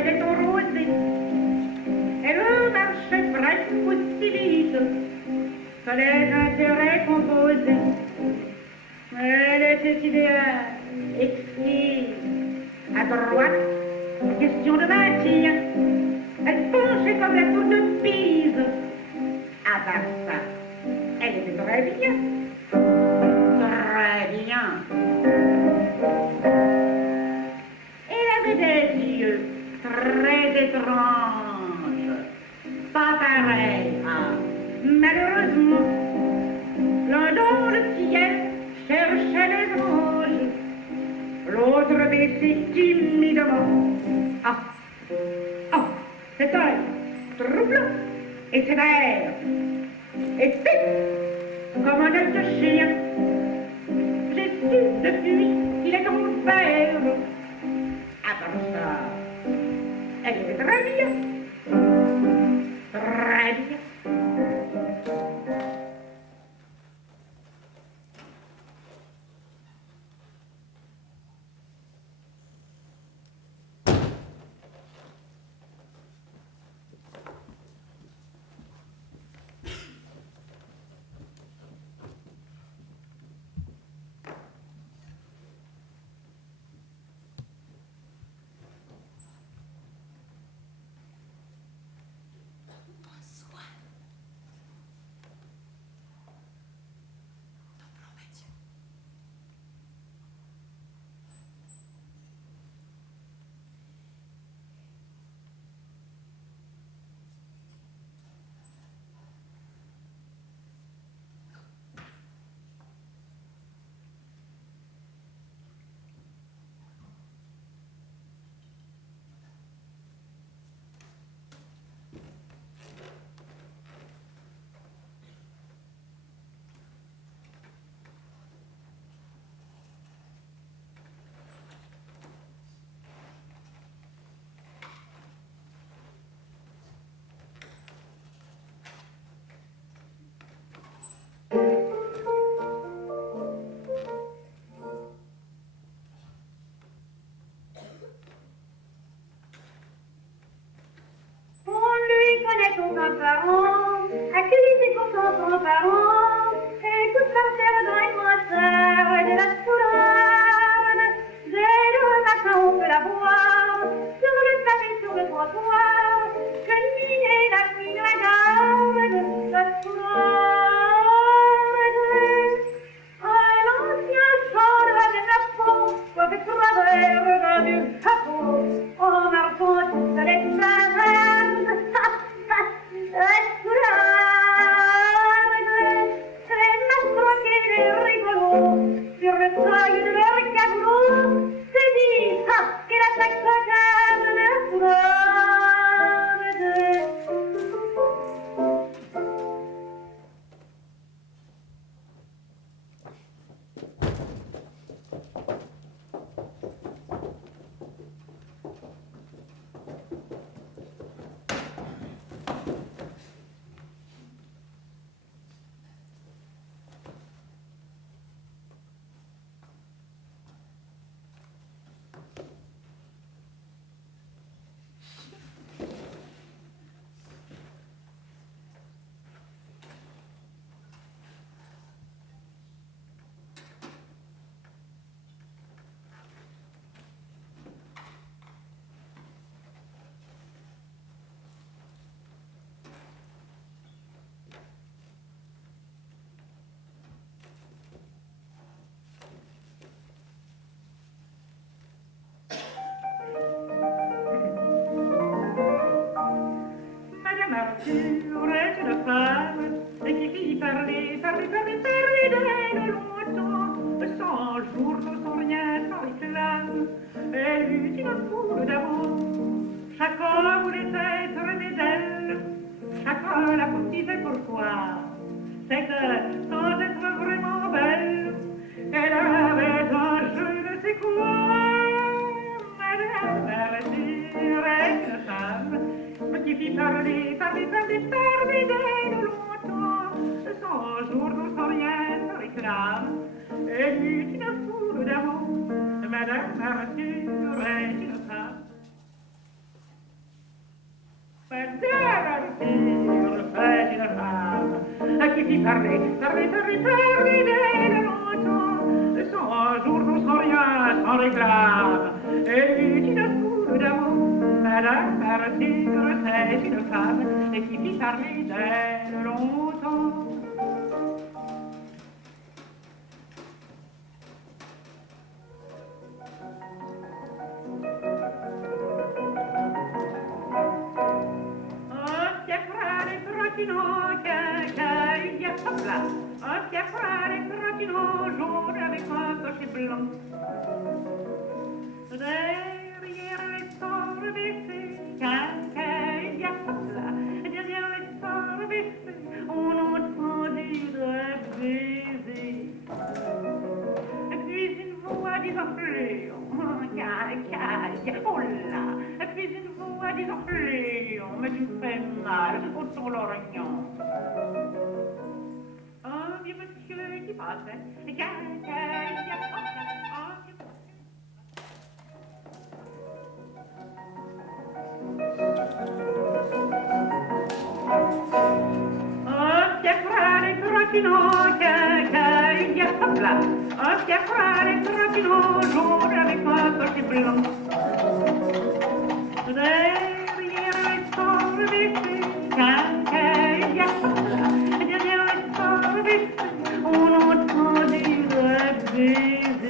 était au rosé. Elle marchait presque aussi vite que les intérêts composés. Elle était idéale, exquise, à droite, question de maintien. Elle penchait comme la tour de Pise. À part ça, elle était très bien. Très bien. Elle avait des yeux très étranges. Pas pareils, ah. Malheureusement, l'un dans le ciel cherchait les anges. L'autre baissait timidement. Ah, ah, c'est un troublant et sévère. Et c'est comme un œil de chien. J'ai su depuis qu'il est en fer. À part ça, elle était très bien. Très bien. fit parler d'elle longtemps, sans journaux, sans rien, sans réclame. Elle eut une foule d'amour, Madame Arthur, c'est une femme qui fit parler d'elle longtemps. Il y a pas là, un fiacre et Fratino jaune avec un cocher blanc. Derrière les sorts baissés, il y a pas là, derrière les sorts baissés, on entendit des baisers. Puis une voix disant plus, oh là, puis une voix disant plus, mais tu fais mal autour l'orignon. Un vieux monsieur qui passait, il y a pas un vieux un fiacre et Fratino, il y a pas là, un fiacre et Fratino jaune avec un cocher blanc. Derrière les sorts baissés, il y a pas là, derrière les sorts baissés, on entendit des baisers.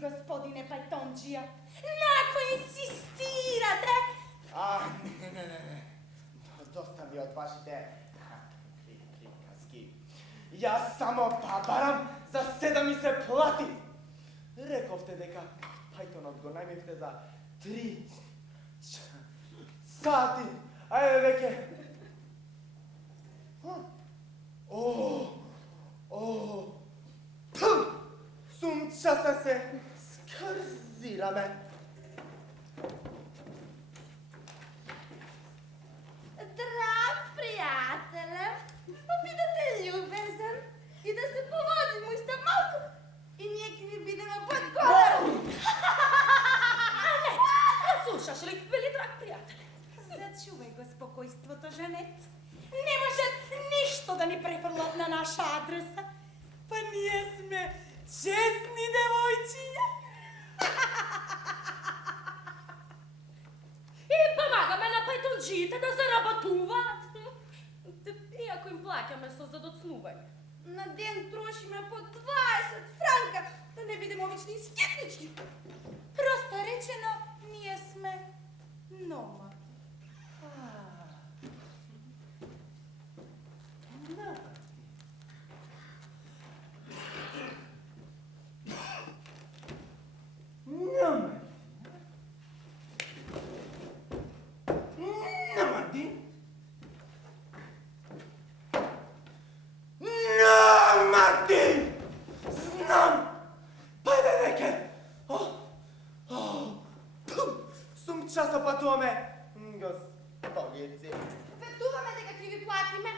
Gospodine Pajtonđija, nako insistirate. Ne. Dosta mi od vašite prikaski. Ja samo babaram, za 7 mi se plati. Rekovte deka Pajton odgonajmite za 3 sati. A je veke. Sum časa se skrzira me. Drag prijatelje, vidite ljubezen i da se povozimo isto malko i nek vi vidimo pod govorom. Anet, slušaš li, veli drag prijatelj? Začuvaj go spokojstvo, to ženec. Ne može ništo da ni prefrla na naša adresa. Pa nije sme čestni devojčinja. I pomaga me na Pajtonđite da se rabatuvat. Iako im plaća mesto za docnuvanje. Na den trošimo po 20 franka, da ne budemo obični skjetnički. Prosto rečeno, nije sme noma. Často pa tome, gospodici. Vetuvame da ga ti vi platime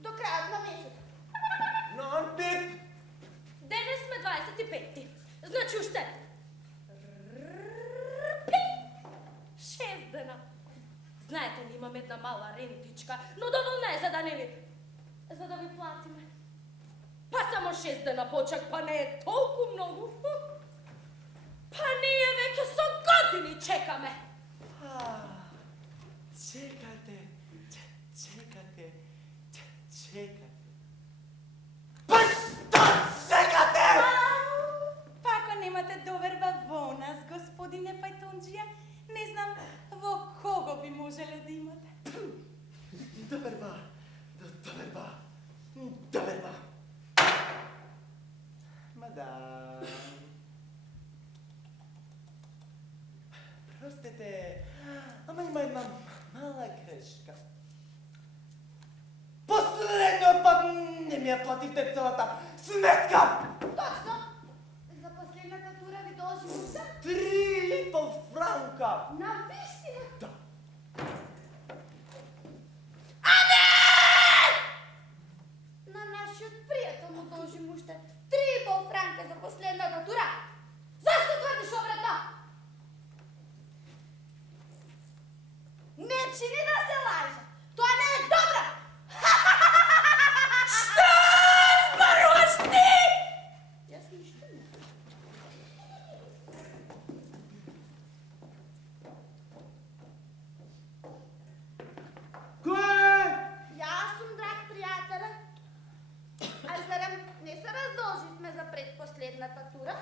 do kraja na mjesec. Non pip. Danas sme 25. Znači ušte? 6 dana. Znajte li, imam jedna mala rentička, no dovoljna je za da ne za da vi platime. Pa samo 6 dana počak, pa ne je toliko mnogo. Pa nije veke, sam godini čeka me. Čekate. Dobar dan. Madam. Prostite, ama ima jedna mala greška. Последно път не ми я платите цялата сметка! Точно! За последната тура ви дължим уша? 3,5 франка! На вистина! Да. На нашият приятел му дължим още 3,5 франка за последната тура. Защо твърдиш обратно? Не чини да се лажа. Това не е добра. Що спърваш ти? Аз нищо не. Кой? Аз съм драг приятеля. А зарем не се раздължихме за предпоследната тура?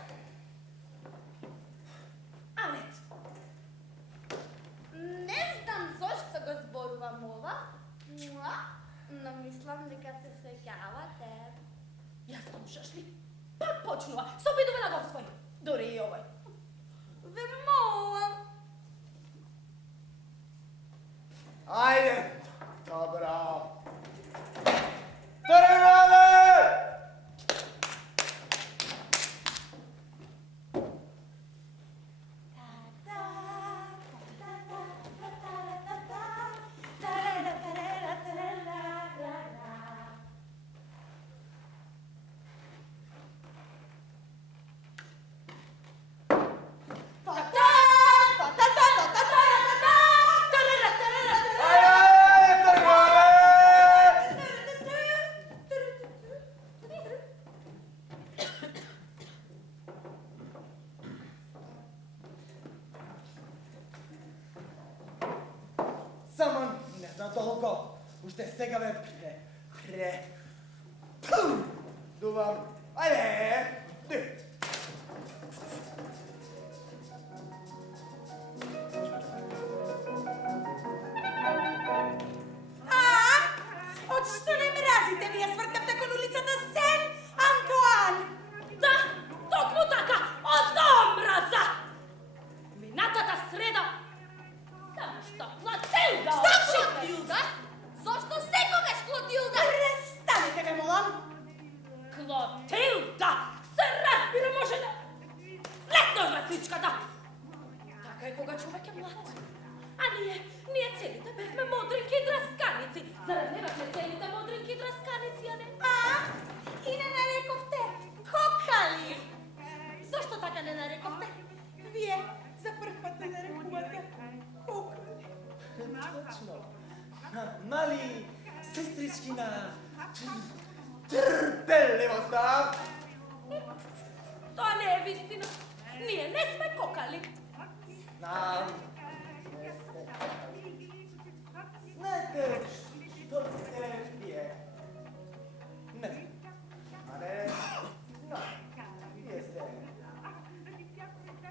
Анет, Не знам защо го зборувам ова, но мислам дека се сеќавате. ја слушаш ли? Пак почнува, се обидува на дом свој. Дори и овој. Ве молам. Ajde! Dobro. Trgove! Само ненадолго. Още сега ме Дувам. Айде! Ди! От що не мразите? Вие свъртате кон улицата Сен Антуан. Да, токму така, одно мраза! Минатата среда, само што Клотилда Клотилда? Защо секогаш Клотилда? Престанете ме, молам. Клотилда се разбира може да... Летно летичката! Така е кога човек е млад. А ние целите бехме модринки и драсканици. Зарад не бехме целите модринки и драсканици, а не? И не нарековте кокали. Защо така не нарековте? Вие за пръв път не нарекувате кокали. Точно. Мали сестрички на търпеливостта. Това не е вистина. Ние не сме кокали. Знам. Знаете, що сте вие? Не. Але, знам. Вие сте...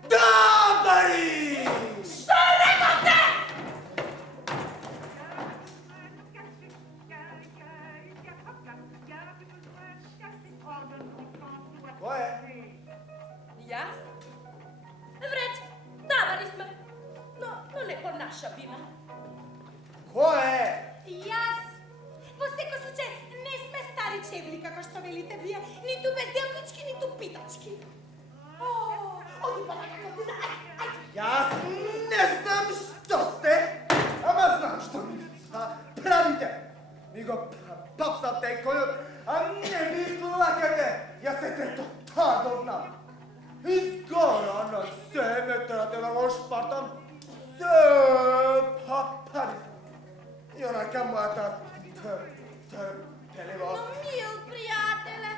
Добри! Що рекохте? Кой е? Јас? Вреч, давали сме. Но не по наша вина. Кой е? И аз. Во секој случај не сме стари чевли, како што велите вие, ниту безделнички, ниту питачки. Оди па така, Клотилда, ајде. Аз не знам що сте, ама знам що ми правите. Ми го папсате конјот, а не ми плакате. Јас ете тоа го знам. Изгора на 7 метрате на во Шпартан, се папари. И онака мојата търпеливост. Но, мил приятеле,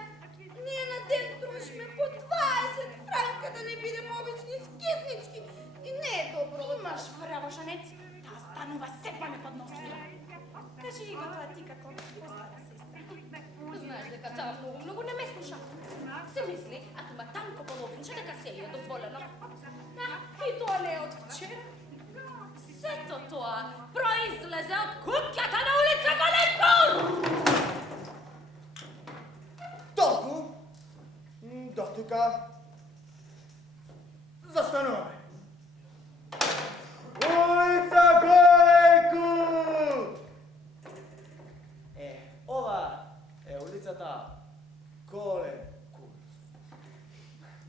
ние на ден трошиме по 20 франка да не бидем обични скитнички. И не е добро. Имаш право, Жанет. Та станува сепа неподнослива. Кажи и го тоа ти како постара сестра. Знаеш дека таа многу не ме слуша. Се мисли, ако има танко половинче, дека се е дозволено. И тоа не е од вчера. Сето тоа произлезе од куќата на улица Голем Кур! zastuka. Zastanove. Ulica Koleku! Ova je ulicata Koleku.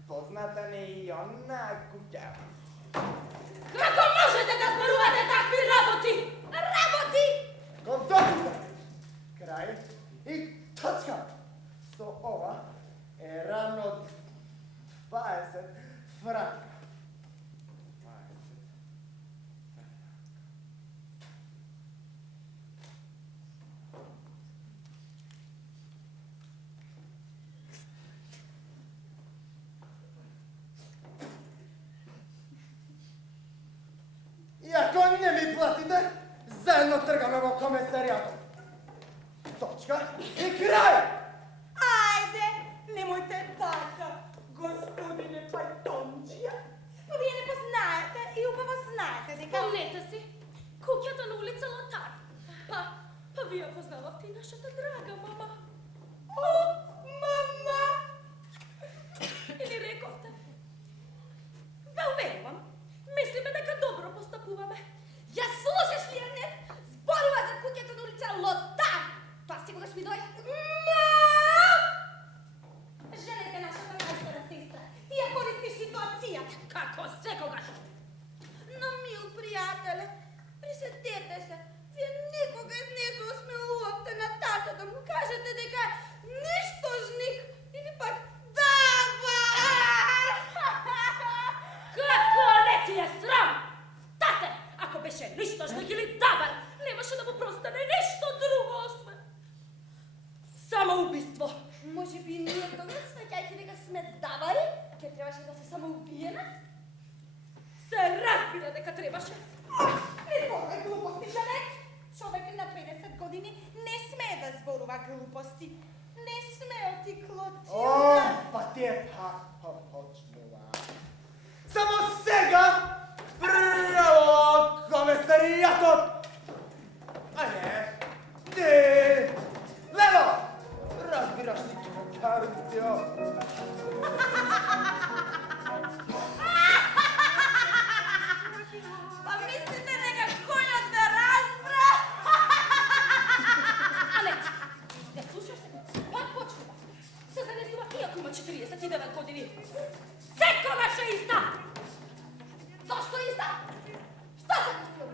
Poznata mi i ona kućava. Kako možete da zboruvate takvi raboti? Raboti! Kontakta! Kraj i točka! So ova je ravno 20 franka. I ako ne mi platite, zajedno trgamo komisarijatom. Točka i kraj! Ajde, nemojte tako, gospodine Pajtonđija. Pa vi je ne poznajete i upravo znate дека... Помнете си, куќата на улица Лотар. Па вие познававте и нашата драга мама. О, мама! Или рековте? Ве уверувам, мислиме дека добро постапуваме. Ја слушаш ли ја не? Зборува за куќата на улица Лотар. Тоа сигурно ми дојде. Женете нашата најстара сестра. Ти ја користиш ситуацијата. Како секогаш. Но, мил пријателе, присетете се. Вие никогаш не се осмелувавте на тата да му кажете дека е нищожник или пак давар. Како не ти е срам? Тате, ако беше нищожник или дабар, немаше да му простане ништо друго освен самоубиство. Може би ние тогаш, сваќајќи дека сме давари, ќе требаше да се самоубиеме? Се разбира дека требаше. Не зборувај глупости, Жанет! Човек на 50 години не смее да зборува глупости. Не смее ти O, Клотилда. pa ti je tako počnula. Samo sega pravo komisarijatom. A ne, ti, levo, razbiraš ti kartio. Па мислите дека коњот да разбра? Але, не слушаш ли? Пак почнува. Се занесува иако има 49 години. Секогаш е иста! Зошто иста? Што се случило?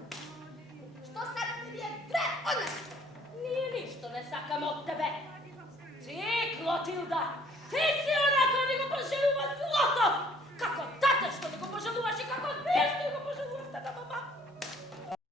Што сакате да ви е гре од нас? Ние ништо не сакаме од тебе. Ти, Клотилда, ти си